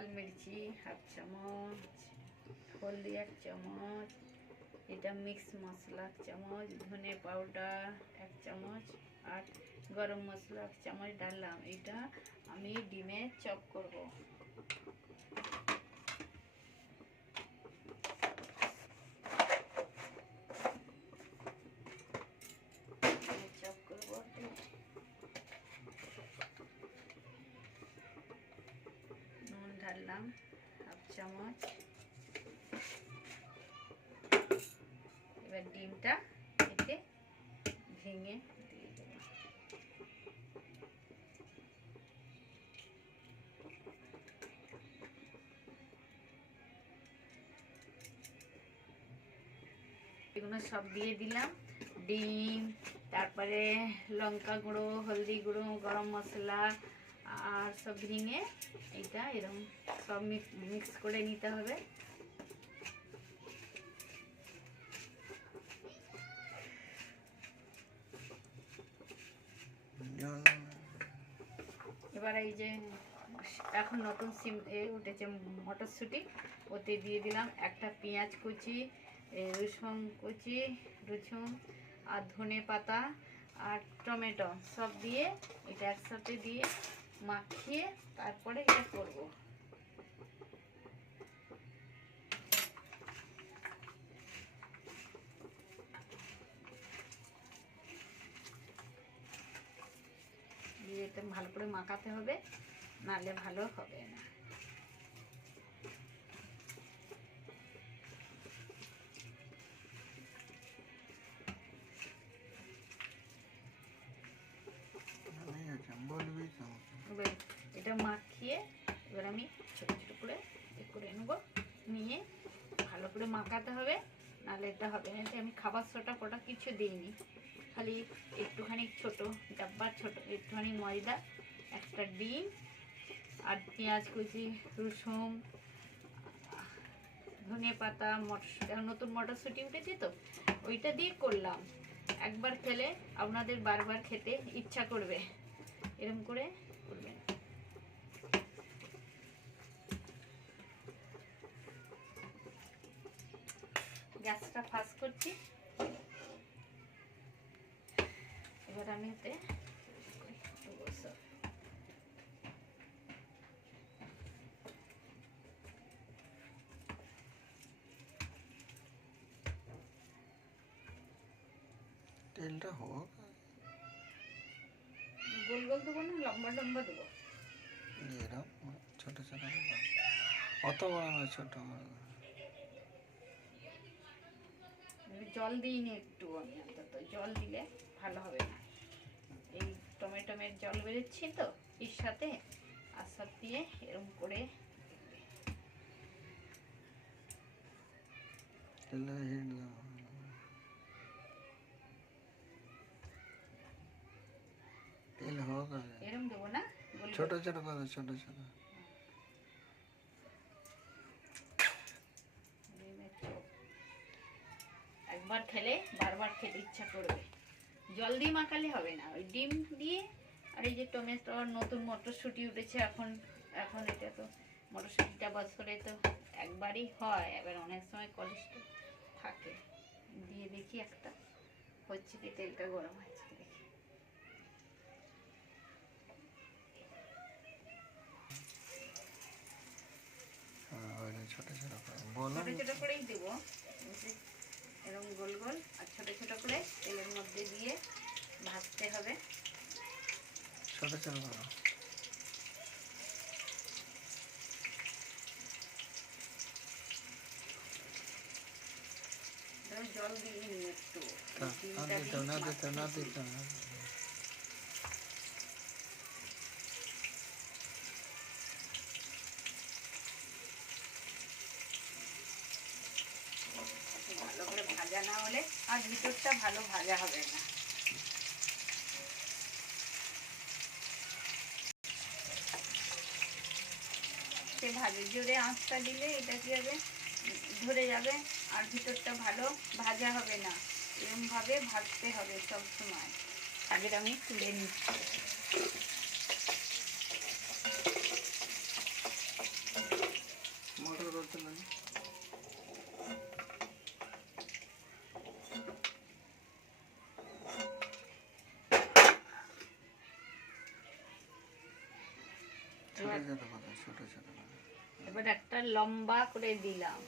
লাল Mirchi half চামচ, হলদি 1 চামচ, এটা মিক্স মশলা 1 চামচ, ধনে পাউডার 1 চামচ আর গরম মশলা 1 চামচ ডাললাম। এটা আমি ডিমে চপ করব। চপ করব। নুন ঢাললাম হাফ চামচ। এবার ডিমটা এতে ভেঙে দিয়ে দেবো। এগুলো সব দিয়ে দিলাম, ডিম, তারপরে লঙ্কা গুঁড়ো, হলদি গুঁড়ো, গরম মশলা আর সব ভেঙে এটা এরকম সব মিক্স করে নিতে হবে। এবার এই যে এখন নতুন সিম উঠেছে মটরশুঁটি, ওতে দিয়ে দিলাম একটা পেঁয়াজ কুচি, রসুন কুচি, রসুন আর ধনে পাতা আর টমেটো সব দিয়ে এটা একসাথে দিয়ে মাখিয়ে তারপরে এটা করব। দিয়ে এটা ভালো করে মাখাতে হবে, নাহলে ভালো হবে না। এটা মাখিয়ে এবার আমি ছোট ছোট করে নেব, নিয়ে ভালো করে মাখাতে হবে, নাহলে এটা হবে না। আমি খাবার সোডা ফোটা কিছু দিইনি, খালি একটুখানি ছোট ডাব্বা ছোট একটুখানি ময়দা, একটা ডিম আর পেঁয়াজ কুচি, রসুন, ধনে পাতা, মটরশুঁটি, নতুন মটরশুঁটি উঠেছে তো ওইটা দিয়ে করলাম। একবার খেলে আপনাদের বারবার খেতে ইচ্ছা করবে, এরকম করে করবেন। গ্যাসটা ফাস্ট করছি। এবার আমি এতে তেলটা হোক, গোল গোল দেবো না লম্বা লম্বা দেবো? এরকম ছোট ছোট, অত বড় না, ছোট। জল দিইনি একটু, আমি অন্তত জল দিলে ভালো হবে না। এই টমেটোমের জল বেরোচ্ছে তো এর সাথে, আর সব দিয়ে এরকম করে তেল হোক, এরকম দেবো না, ছোট ছোট করে, ছোট ছোট। একবার খেলে বারবার খেতে ইচ্ছা করবে। জল দিয়ে মাখালে হবে না, ওই ডিম দিয়ে আর এই যে টমেটো, নতুন মটরশুঁটি উঠেছে এখন, এটা তো মটরশুঁটিটা বছরে তো একবারই হয়, এবার অনেক সময় কোলেস্ট্রল থাকে। দিয়ে দেখি একটা হচ্ছে কি, তেলটা গরম হয়েছে দেখি। ছোট ছোট করেই দেবো, এরকম গোল গোল আর ছোট ছোট করে তেলের মধ্যে দিয়ে ভাজতে হবে। ছোট ছোট করে জল দিয়ে নিই একটু, না দিতে না দিতে না। ভালো করে ভাজা না হলে আর ভিতরটা ভালো ভাজা হবে না। সে ভাজে জোরে আঁচটা দিলে এটা কি হবে, ধরে যাবে আর ভিতরটা ভালো ভাজা হবে না। এরকম ভাবে ভাজতে হবে সব সময়। আগের আমি তুলে নিচ্ছি। ছোট ছোট করে, ছোট ছোট করে। এবার একটা লম্বা করে দিলাম,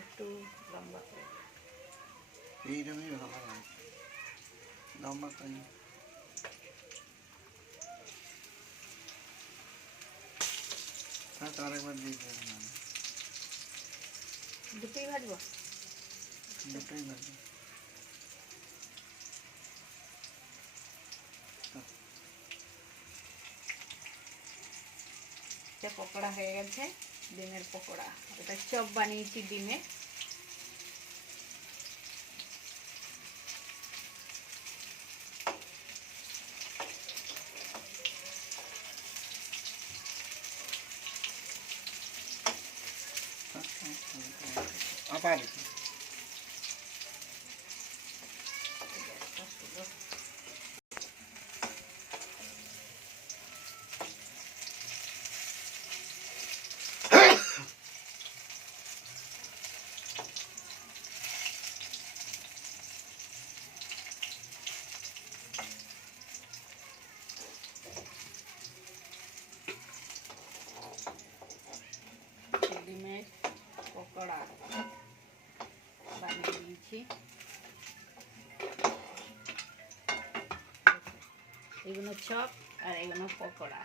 একটু লম্বা করে দিলাম। এইরকমই ভালো লাগে, লম্বা করে। আরেকবার দিয়ে দেবেন, দুটোই ভাজবো। দুটোই ভালো। পকোড়া হয়ে গেছে, ডিমের পকোড়া। এটা চপ বানিয়েছি ডিমের। আবার ডিমের পকোড়া বানিয়ে দিয়েছি। এগুলো চপ আর এগুলো পকোড়া।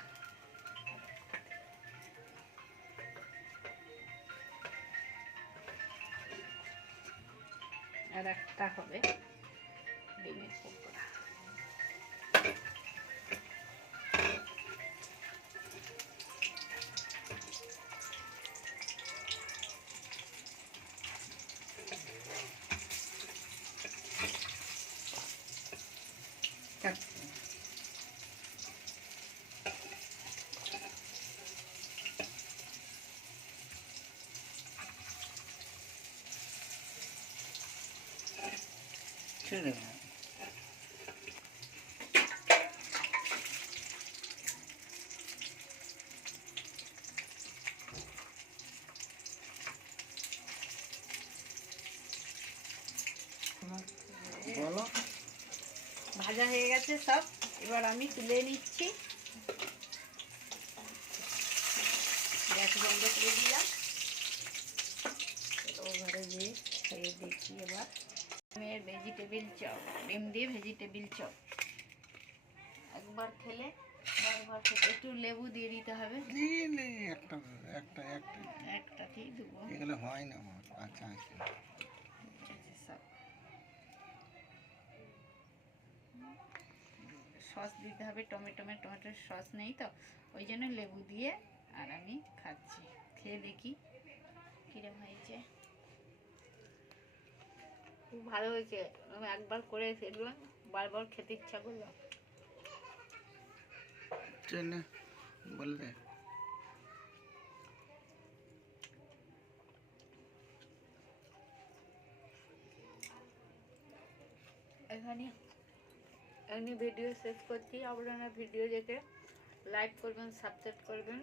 আর একটা হবে ডিমের পকোড়া। ছেড়ে দেবেন। বলো, ভাজা হয়ে গেছে সব, এবার আমি তুলে নিচ্ছি। গ্যাস বন্ধ করে দিলাম। ঘরে গিয়ে খেয়ে দেখি এবার। ডিমের ভেজিটেবিল চপ, ডিম দিয়ে ভেজিটেবিল চপ। একবার খেলে বারবার খেতে। একটু লেবু দিয়ে দিতে হবে। দিলে একটা একটা একটা একটাতেই দেবো। এগুলো হয় না আমার। আচ্ছা আচ্ছা, সস দিতে হবে, টমেটোর সস নেই তো, ওই জন্য লেবু দিয়ে। আর আমি খাচ্ছি, খেয়ে দেখি কিরম হয়েছে। খুব ভালো হয়েছে। আমি একবার করে ফেললাম, বারবার খেতে ইচ্ছা করলো। ট্রেনে বললে এখানে ভিডিও শেষ করছি। আপনারা ভিডিও দেখে লাইক করবেন, সাবস্ক্রাইব করবেন।